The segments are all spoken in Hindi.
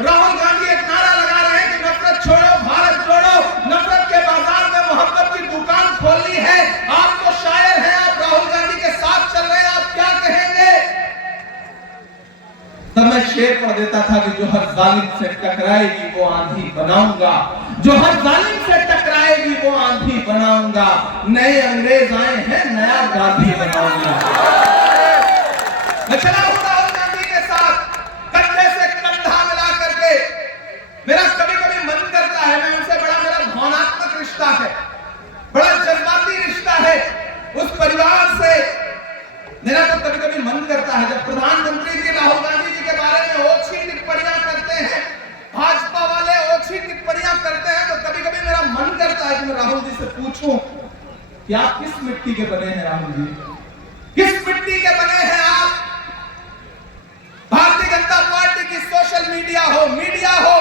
राहुल गांधी एक नारा लगा रहे हैं कि नफरत छोड़ो भारत जोड़ो, नफरत के बाजार में मोहब्बत की दुकान खोलनी है। आप तो शायर हैं, आप राहुल गांधी के साथ चल रहे हैं, आप क्या कहेंगे? तब मैं शेर पढ़ देता था कि जो हर जालिम से टकराएगी वो आंधी बनाऊंगा, जो हर जालिम से टकराएगी वो आंधी बनाऊंगा, नए अंग्रेज आए हैं नया गांधी बनाऊंगा। मैं चला हूं राहुल गांधी के साथ कंधे से कंधा मिला करके। मेरा कभी कभी मन करता है, मैं उनसे बड़ा मेरा भावनात्मक रिश्ता है, बड़ा जज्बाती रिश्ता है उस परिवार से। मेरा तो कभी कभी मन करता है जब प्रधानमंत्री जी राहुल गांधी जी के बारे में ओछी टिप्पणियां करते हैं, भाजपा वाले ओछी टिप्पणियां करते हैं, तो कभी कभी मेरा मन करता है कि मैं राहुल जी से पूछूं कि आप किस मिट्टी के बने हैं? राहुल जी किस मिट्टी के बने हैं आप? भारतीय जनता पार्टी की सोशल मीडिया हो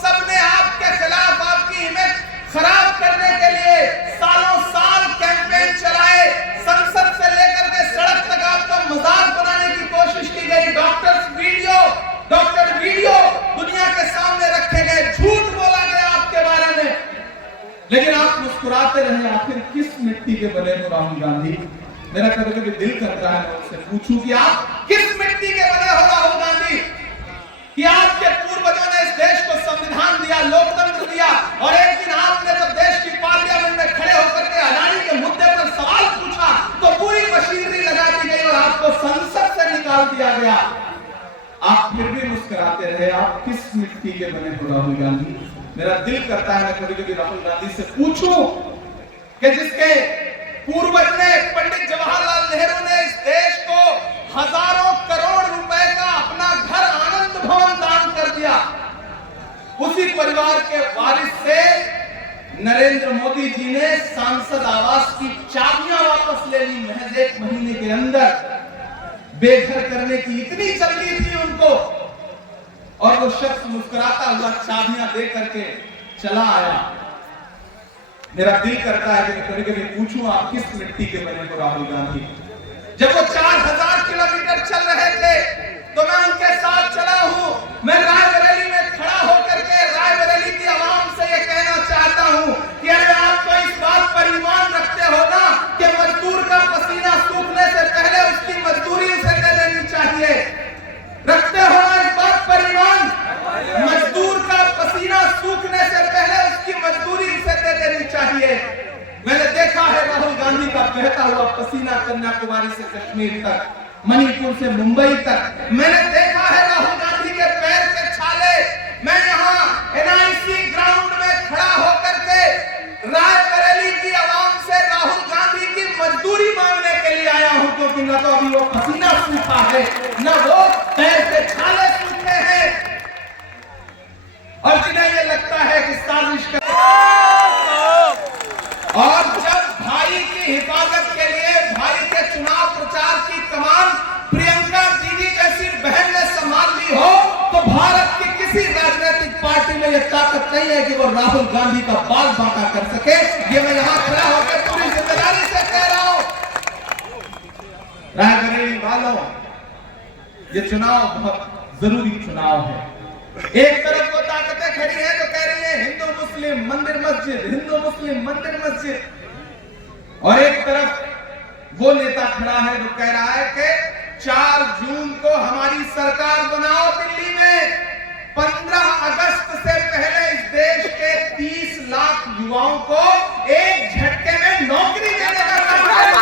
सबने आपके खिलाफ आपकी इमेज खराब करने के लिए सालों साल कैंपेन चलाए, संसद से लेकर के सड़क तक आपका मजाक बनाने की कोशिश की गई, डॉक्टर वीडियो दुनिया के सामने रखे गए, झूठ बोला गया आपके बारे में, लेकिन आप मुस्कुराते रहे। आखिर किस मिट्टी के बने हो राहुल गांधी? मेरा कभी कभी दिल करता है मैं उनसे पूछूं कि आप किस मिट्टी के बने हो राहुल गांधी? कि आपके पूर्वजों ने इस देश को संविधान दिया, लोकतंत्र दिया, और एक दिन आपने जब देश की पार्लियामेंट में खड़े होकर के अडानी के मुद्दे पर सवाल पूछा तो पूरी मशीनरी लगा दी गई और आपको संसद से निकाल दिया गया। आप फिर भी मुस्कुराते रहे। आप किस मिट्टी के बने हो राहुल गांधी? मेरा दिल करता है मैं कभी कभी राहुल गांधी से पूछूं कि जिसके पूर्वज ने, पंडित जवाहरलाल नेहरू ने इस देश को हजारों करोड़ रुपए का अपना घर आनंद भवन दान कर दिया, उसी परिवार के वारिस से नरेंद्र मोदी जी ने सांसद आवास की चाबियां वापस ले ली महज 1 महीने के अंदर। बेघर करने की इतनी जल्दी थी उनको, और वो शख्स मुस्कुराता हुआ चाबियां दे करके चला आया। मेरा दिल करता है कि मैं कभी कभी पूछूं आप किस मिट्टी के बने हो राहुल गांधी? जब वो 4000 किलोमीटर चल रहे थे तो मैं उनके साथ चला हूं। मैं रायबरेली में खड़ा होकर के रायबरेली की आवाम से ये कहना चाहता हूं कि अरे आप तो इस बात पर ईमान रखते हो ना कि मजदूर का पसीना सूखने से पहले उसकी मजदूरी उसे दे देनी चाहिए। रखते हो ना इस बात पर ईमान? मजदूर का पसीना सूखने से पहले उसकी मजदूरी उसे दे देनी चाहिए। मैंने देखा है राहुल गांधी का बहता हुआ पसीना कन्याकुमारी से कश्मीर तक, मणिपुर से मुंबई तक। मैंने देखा है राहुल गांधी के पैर के छाले। मैं यहाँ एनआईसी ग्राउंड में खड़ा होकर के रायबरेली की आवाम से राहुल गांधी की मजदूरी मांगने के लिए आया हूं, क्योंकि न तो अभी वो पसीना सूखा है, न वो पैर के छाले सूखे हैं। और जिन्हें ये लगता है कि साजिश कर, और जब भाई की हिफाजत के लिए भाई के चुनाव प्रचार की कमान प्रियंका दीदी जैसी बहन ने संभाल ली हो, तो भारत की किसी राजनीतिक पार्टी में यह ताकत नहीं है कि वो राहुल गांधी का बाल बांका कर सके। ये मैं यहां खड़ा होकर पूरी जिम्मेदारी से कह रहा हूं। रायबरेली वालों, ये चुनाव बहुत जरूरी चुनाव है। एक तरफ वो ताकतें खड़ी हैं जो कह रही हैं हिंदू मुस्लिम मंदिर मस्जिद, हिंदू मुस्लिम मंदिर मस्जिद, और एक तरफ वो नेता खड़ा है जो कह रहा है कि 4 जून को हमारी सरकार बनाओ दिल्ली में, 15 अगस्त से पहले इस देश के 30 लाख युवाओं को एक झटके में नौकरी देने का काम करें।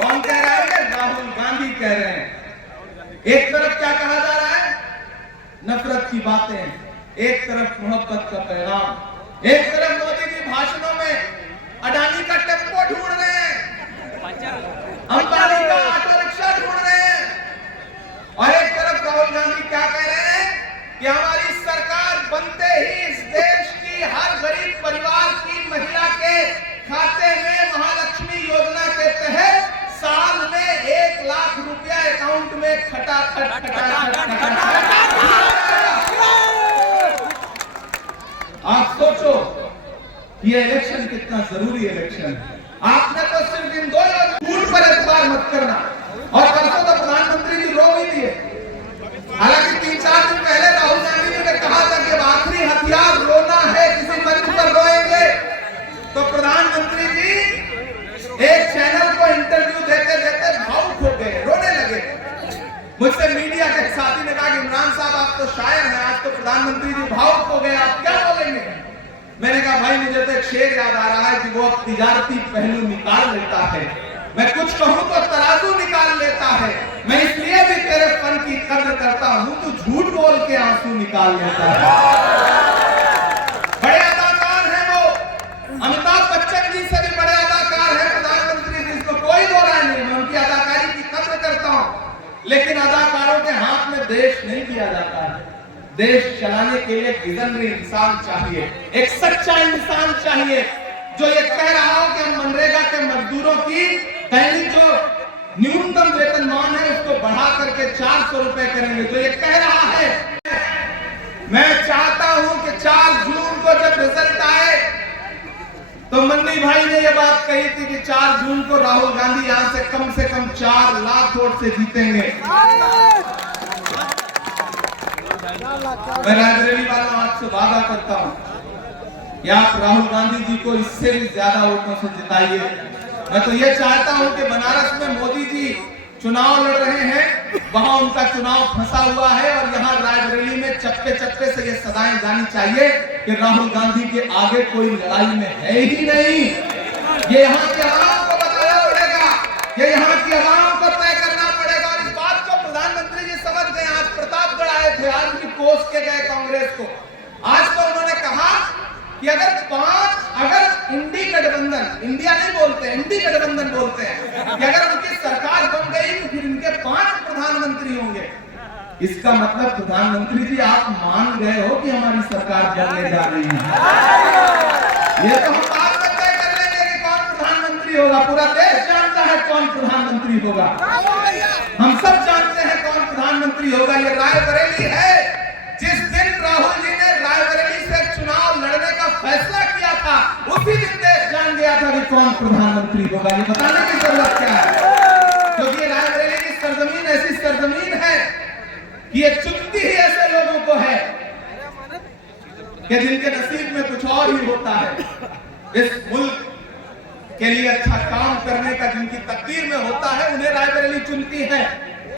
कौन कह रहा है? राहुल गांधी कह रहे हैं। एक तरफ क्या कहा जा रहा है? नफरत की बातें, एक तरफ मोहब्बत का पैगाम। एक तरफ मोदी जी भाषणों में अडानी का टेम्पो ढूंढ रहे हैं, अंबानी का ऑटो रिक्शा ढूंढ रहे हैं, और एक तरफ राहुल गांधी क्या कह रहे हैं कि हमारी सरकार बनते ही इस देश की हर गरीब परिवार की महिला के खाते में महालक्ष्मी योजना के तहत साल में 1 लाख रुपया अकाउंट में खटाखट। आप सोचो ये इलेक्शन कितना जरूरी इलेक्शन है। आपने तो सिर्फ इन 2 झूठ पर एतबार मत करना। और परसों तो प्रधानमंत्री जी रो भी दिए, हालांकि 3-4 अख्तियार रोना है, किसी मंच पर रोएंगे। तो प्रधानमंत्री जी एक चैनल को इंटरव्यू देते देते भावुक हो गए, रोने लगे। मुझसे मीडिया के साथी ने कहा कि इमरान साहब आप तो शायर हैं, आज तो प्रधानमंत्री जी भावुक हो गए, आप क्या बोलेंगे? मैंने कहा भाई मुझे तो एक शेर याद आ रहा है कि वो तिजारती पहलू निकाल लेता है, मैं कुछ कहूं तो तराजू निकाल लेता है, मैं इसलिए भी तेरे फन की कद्र करता हूं, तू झूठ बोल के आंसू निकाल लेता है। बड़े अदाकार हैं वो, अमिताभ बच्चन जी से भी बड़े अदाकार हैं प्रधानमंत्री जी, इसको कोई दो राय नहीं, मैं उनकी अदाकारी की कद्र करता हूं, लेकिन अदाकारों के हाथ में देश नहीं दिया जाता है। देश चलाने के लिए एक विजनरी इंसान चाहिए, एक सच्चा इंसान चाहिए जो ये कह रहा हो कि हम मनरेगा के मजदूरों की दैनिक जो न्यूनतम वेतनमान है उसको बढ़ा करके 400 रुपए करेंगे, जो ये कह रहा है। मैं चाहता हूं कि 4 जून को जब रिजल्ट आए तो मन्नी भाई ने ये बात कही थी कि 4 जून को राहुल गांधी यहां से कम 4 लाख वोट से जीतेंगे। मैं रायबरेली वालों आपसे वादा करता हूं कि आप राहुल गांधी जी को इससे भी ज्यादा वोटों से जिताइए। मैं तो ये चाहता हूं कि बनारस में मोदी जी चुनाव लड़ रहे हैं, वहां उनका चुनाव फंसा हुआ है और यहाँ रायबरेली में चप्पे चप्पे से ये सदाएं जानी चाहिए कि राहुल गांधी के आगे कोई लड़ाई में है ही नहीं। ये यहाँ की आवाम को बताना पड़ेगा, ये यहाँ की आवाम को तय करना पड़ेगा। और इस बात को प्रधानमंत्री जी समझ गए। आज प्रतापगढ़ आए थे, आज उनकी कोस के गए कांग्रेस को। आज तो उन्होंने कहा कि अगर इंडी गठबंधन, इंडिया नहीं बोलते, इंडी गठबंधन बोलते हैं, कि अगर उनकी सरकार बन गई तो फिर इनके 5 प्रधानमंत्री होंगे। इसका मतलब प्रधानमंत्री जी आप मान गए हो कि हमारी सरकार बनने जा रही है। ये तो हम बाद में तय कर लेंगे कि कौन प्रधानमंत्री होगा। पूरा देश जानता है कौन प्रधानमंत्री होगा, हम सब जानते हैं कौन प्रधानमंत्री होगा। ये रायबरेली है, जिस दिन राहुल जी ने रायबरेली से चुनाव लड़ने का फैसला किया था उसी दिन देश जान गया था कि कौन प्रधानमंत्री होगा। ये बताने की जरूरत क्या है, क्योंकि रायबरेली की सरजमीन ऐसी सरजमीन है कि ये चुनती ही ऐसे लोगों को है कि जिनके नसीब में कुछ और ही होता है। इस मुल्क के लिए अच्छा काम करने का जिनकी तकदीर में होता है, उन्हें रायबरेली चुनती है।